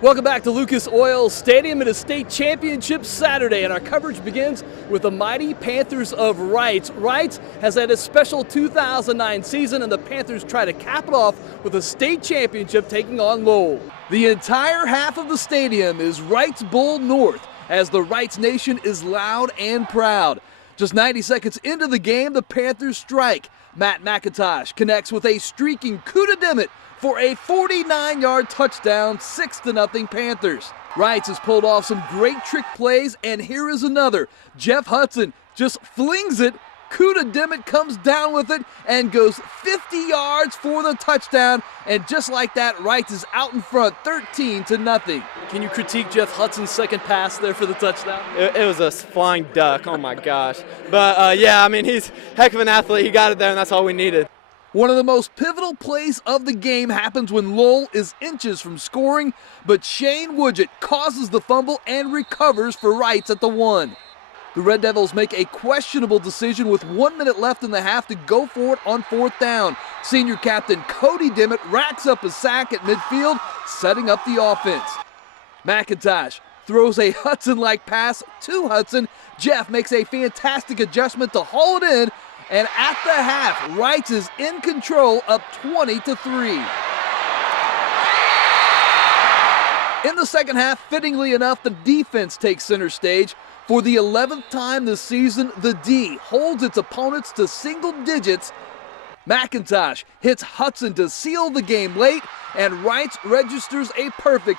Welcome back to Lucas Oil Stadium. It is state championship Saturday, and our coverage begins with the mighty Panthers of Reitz. Reitz has had a special 2009 season, and the Panthers try to cap it off with a state championship taking on Lowell. The entire half of the stadium is Reitz Bull North, as the Reitz Nation is loud and proud. Just 90 seconds into the game, the Panthers strike. Matt McIntosh connects with a streaking coup de Demet for a 49-yard touchdown, 6-0 Panthers. Reitz has pulled off some great trick plays, and here is another. Jeff Hudson just flings it. Coup de Demet comes down with it and goes 50 yards for the touchdown. And just like that, Reitz is out in front, 13-0. Can you critique Jeff Hudson's second pass there for the touchdown? It was a flying duck, oh my gosh. But yeah, I mean, he's a heck of an athlete. He got it there, and that's all we needed. One of the most pivotal plays of the game happens when Lowell is inches from scoring, but Shane Woodgett causes the fumble and recovers for Reitz at the 1. The Red Devils make a questionable decision with 1 minute left in the half to go for it on 4th down. Senior captain Cody Demet racks up a sack at midfield, setting up the offense. McIntosh throws a Hudson-like pass to Hudson. Jeff makes a fantastic adjustment to haul it in, and at the half, Reitz is in control, up 20-3. In the second half, fittingly enough, the defense takes center stage. For the 11th time this season, the D holds its opponents to single digits. McIntosh hits Hudson to seal the game late, and Reitz registers a perfect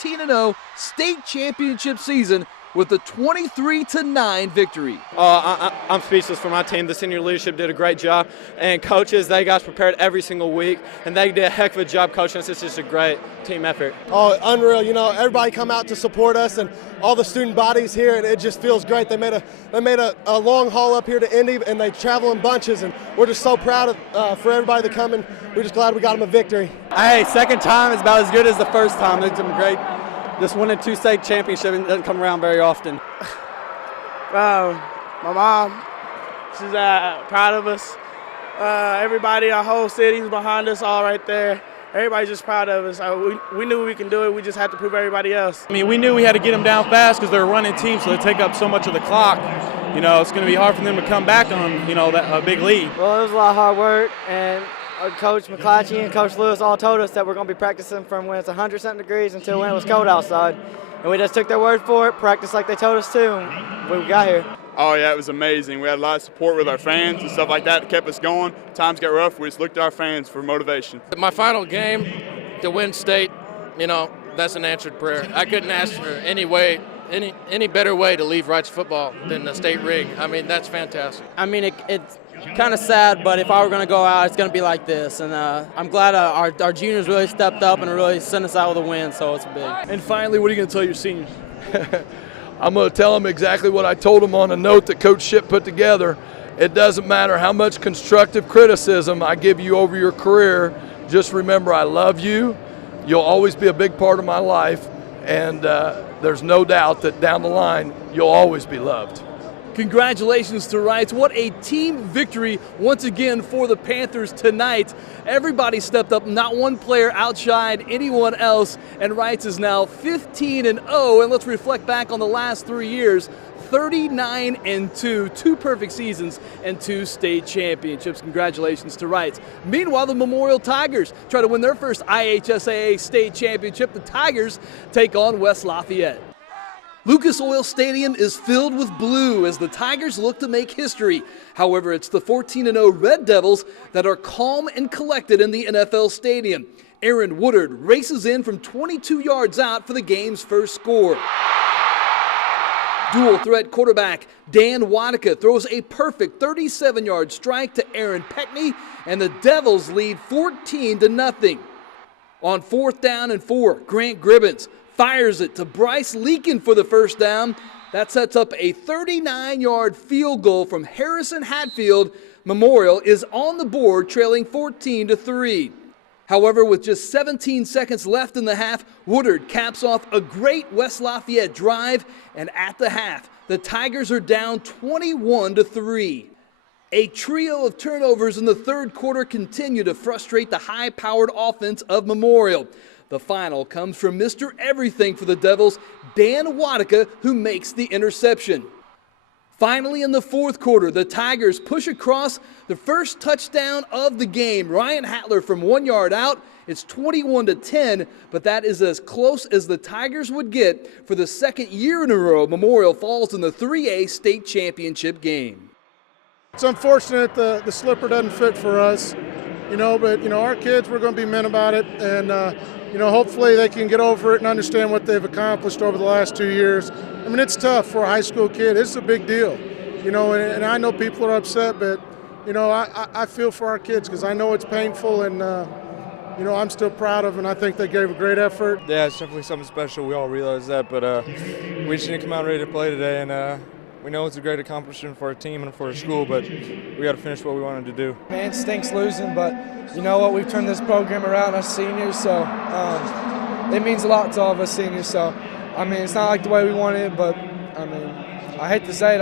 15-0 state championship season with a 23-9 victory. I'm speechless for my team. The senior leadership did a great job, and coaches, they got us prepared every single week, and they did a heck of a job coaching us. It's just a great team effort. Oh, unreal. You know, everybody come out to support us, and all the student bodies here, and it just feels great. They made a long haul up here to Indy, and they travel in bunches, and we're just so proud for everybody to come, and we're just glad we got them a victory. Hey, second time is about as good as the first time. It's been great. Just winning 2 state championships doesn't come around very often. My mom, she's proud of us. Everybody, our whole city's behind us, all right there. Everybody's just proud of us. We knew we can do it. We just had to prove everybody else. I mean, we knew we had to get them down fast because they're a running team, so they take up so much of the clock. You know, it's going to be hard for them to come back on, you know, a big lead. Well, it was a lot of hard work, and Coach McClatchy and Coach Lewis all told us that we're going to be practicing from when it's 100-something degrees until when it was cold outside. And we just took their word for it, practiced like they told us to, and we got here. Oh, yeah, it was amazing. We had a lot of support with our fans and stuff like that that kept us going. Times got rough. We just looked to our fans for motivation. My final game to win state, you know, that's an answered prayer. I couldn't ask for any better way to leave Reitz football than the state ring. I mean, that's fantastic. I mean, it's kind of sad, but if I were going to go out, it's going to be like this. And I'm glad our juniors really stepped up and really sent us out with a win, so it's big. And finally, what are you going to tell your seniors? I'm going to tell them exactly what I told them on a note that Coach Ship put together. It doesn't matter how much constructive criticism I give you over your career. Just remember, I love you. You'll always be a big part of my life, and there's no doubt that down the line, you'll always be loved. Congratulations to Reitz. What a team victory once again for the Panthers tonight. Everybody stepped up. Not one player outshined anyone else. And Reitz is now 15-0. And let's reflect back on the last 3 years. 39-2, 2 perfect seasons and 2 state championships. Congratulations to Reitz. Meanwhile, the Memorial Tigers try to win their first IHSAA state championship. The Tigers take on West Lafayette. Lucas Oil Stadium is filled with blue as the Tigers look to make history. However, it's the 14-0 Red Devils that are calm and collected in the NFL stadium. Aaron Woodard races in from 22 yards out for the game's first score. Dual threat quarterback Dan Wadika throws a perfect 37-yard strike to Aaron Peckney, and the Devils lead 14-0. On 4th down and 4, Grant Gribbins fires it to Bryce Leakin for the first down. That sets up a 39-yard field goal from Harrison Hatfield. Memorial is on the board, trailing 14-3. However, with just 17 seconds left in the half, Woodard caps off a great West Lafayette drive, and at the half, the Tigers are down 21-3. A trio of turnovers in the third quarter continue to frustrate the high-powered offense of Memorial. The final comes from Mr. Everything for the Devils, Dan Wadika, who makes the interception. Finally, in the fourth quarter, the Tigers push across the first touchdown of the game. Ryan Hattler from 1 yard out. It's 21-10, but that is as close as the Tigers would get for the second year in a row. Memorial falls in the 3A state championship game. It's unfortunate the slipper doesn't fit for us, but our kids, we're going to be men about it, and hopefully they can get over it and understand what they've accomplished over the last 2 years. I mean, it's tough for a high school kid. It's a big deal, and I know people are upset, but I feel for our kids because I know it's painful, and I'm still proud of them, and I think they gave a great effort. Yeah, it's definitely something special. We all realize that, but we just need to come out ready to play today, and we know it's a great accomplishment for our team and for our school, but we got to finish what we wanted to do. Man, it stinks losing, but you know what? We've turned this program around as seniors, so it means a lot to all of us seniors. So, I mean, it's not like the way we wanted it, but I mean, I hate to say it,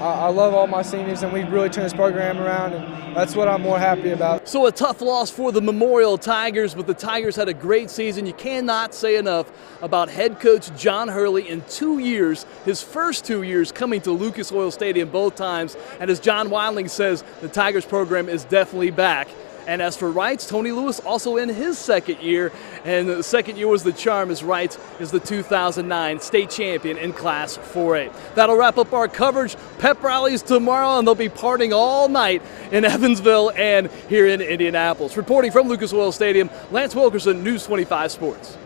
I love all my seniors, and we've really turned this program around, and that's what I'm more happy about. So a tough loss for the Memorial Tigers, but the Tigers had a great season. You cannot say enough about head coach John Hurley in 2 years, his first 2 years coming to Lucas Oil Stadium both times. And as John Wilding says, the Tigers program is definitely back. And as for Reitz, Tony Lewis also in his second year, and the second year was the charm as Reitz is the 2009 state champion in Class 4A. That'll wrap up our coverage. Pep rallies tomorrow, and they'll be partying all night in Evansville and here in Indianapolis. Reporting from Lucas Oil Stadium, Lance Wilkerson, News 25 Sports.